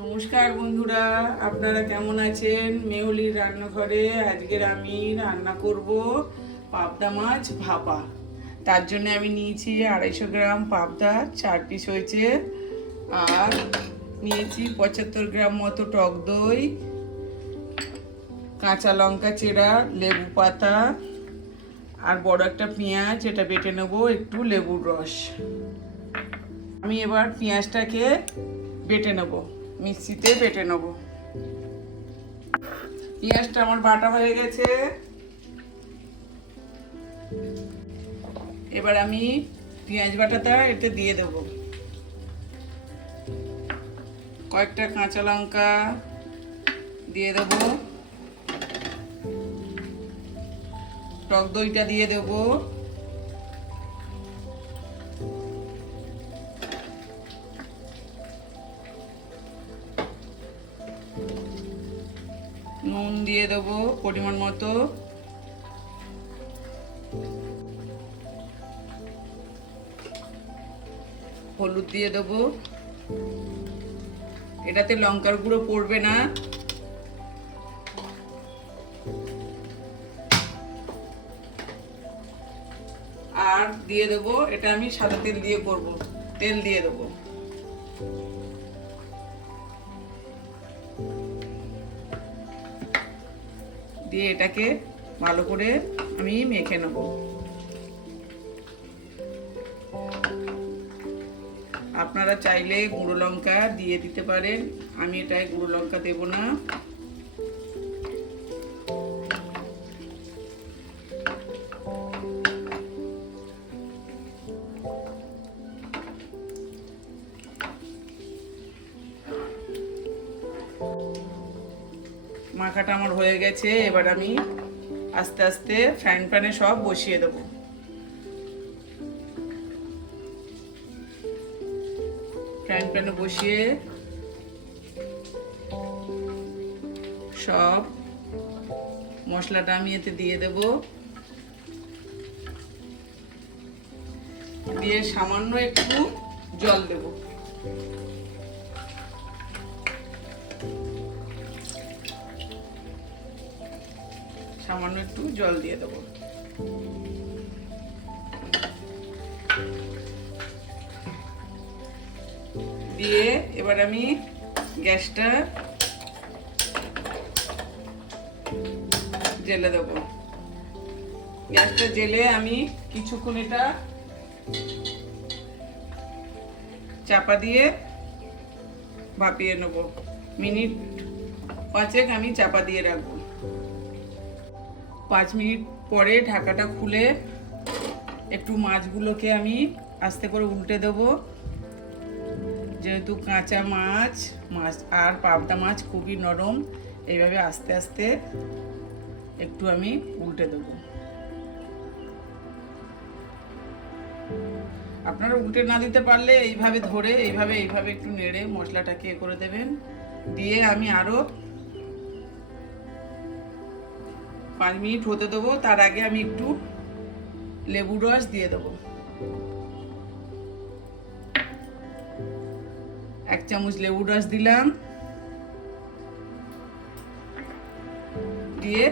নমস্কার বন্ধুরা, আপনারা কেমন আছেন? মেহুলির রান্নাঘরে আজকের আমি রান্না করব পাবদা মাছ ভাপা। তার জন্য আমি নিয়েছি 250 গ্রাম পাবদা, 4 পিস হয়েছে। আর নিয়েছি 75 গ্রাম মতো টক দই, কাঁচা লঙ্কা চেরা, লেবু পাতা আর বড় একটা পেঁয়াজ, এটা বেটে নেবো, একটু লেবুর রস। আমি এবার পেঁয়াজটাকে বেটে নেবো, মিক্সিতে বেটে নেবো। পেঁয়াজটা আমার বাটা হয়ে গেছে। এবার আমি পেঁয়াজ বাটাটা এতে দিয়ে দেবো, কয়েকটা কাঁচা লঙ্কা দিয়ে দেবো, টক দইটা দিয়ে দেবো, নুন দিয়ে দেবো পরিমাণ মতো, হলুদ দিয়ে দেবো। এটাতে লঙ্কার গুঁড়ো পড়বে না। আর দিয়ে দেবো, এটা আমি সাদা তেল দিয়ে করব, তেল দিয়ে দেবো। দিয়ে এটাকে ভালো করে আমি মেখে নেব। আপনারা চাইলে গুঁড়ো লঙ্কা দিয়ে দিতে পারেন, আমি এটায় গুঁড়ো লঙ্কা দেব না। মাখাটা আমার হয়ে গেছে। এবার আমি আস্তে আস্তে ফ্রাইং প্যানে সব বসিয়ে দেবো। ফ্রাইং প্যানে বসিয়ে সব মশলাটা আমি এতে দিয়ে দেব, দিয়ে সামান্য একটু জল দেব। সামান্য একটু জল দিয়ে দেবো। দিয়ে এবার আমি গ্যাসটা জেলে দেবো। গ্যাসটা জেলে আমি কিছুক্ষণ এটা চাপা দিয়ে ভাপিয়ে নেব। মিনিট 5 আমি চাপা দিয়ে রাখবো। 5 মিনিট পরে ঢাকাটা খুলে একটু মাছগুলোকে আমি আস্তে করে উল্টে দেবো। যেহেতু কাঁচা মাছ আর পাবদা মাছ খুবই নরম, এইভাবে আস্তে আস্তে একটু আমি উল্টে দেবো। আপনারা উল্টে না দিতে পারলে এইভাবে ধরে এইভাবে একটু নেড়ে মশলাটাকে করে দেবেন। দিয়ে আমি আরো 5 মিনিট হতে দেবো। তার আগে আমি একটু লেবুর রস দিয়ে দেবো, 1 চামচ লেবুর রস দিলাম। দিয়ে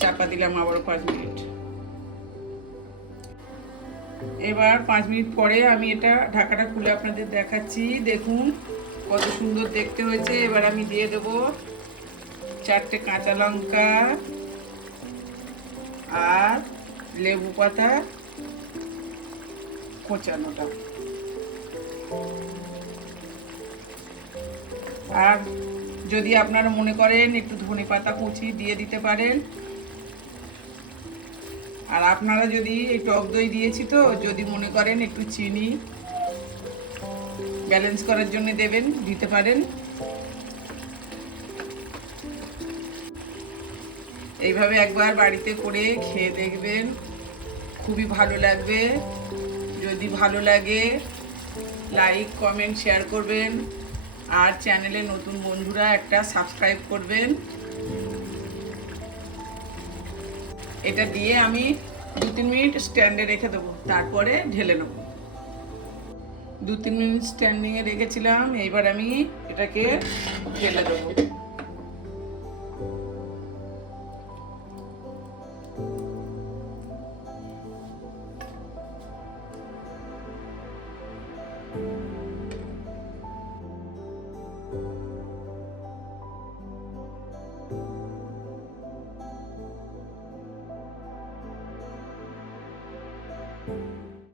চাপা দিলাম আবার 5 মিনিট। এবার 5 মিনিট পরে আমি এটা ঢাকাটা খুলে আপনাদের দেখাচ্ছি। দেখুন কত সুন্দর দেখতে হয়েছে। এবার আমি দিয়ে দেবো 4টে কাঁচা লঙ্কা আর লেবু পাতা কোচানোটা। আর যদি আপনারা মনে করেন একটু ধনে পাতা কুচি দিয়ে দিতে পারেন। আর আপনারা যদি এই টক দই দিয়েছি তো, যদি মনে করেন একটু চিনি ব্যালেন্স করার জন্য দেবেন, দিতে পারেন। এইভাবে একবার বাড়িতে করে খেয়ে দেখবেন, খুবই ভালো লাগবে। যদি ভালো লাগে লাইক কমেন্ট শেয়ার করবেন। আর চ্যানেলে নতুন বন্ধুরা একটা সাবস্ক্রাইব করবেন। এটা দিয়ে আমি 2-3 মিনিট স্ট্যান্ডে রেখে দেবো, তারপরে ঢেলে নেব। 2-3 মিনিট স্ট্যান্ডিংয়ে রেখেছিলাম। এইবার আমি এটাকে ঢেলে দেবো।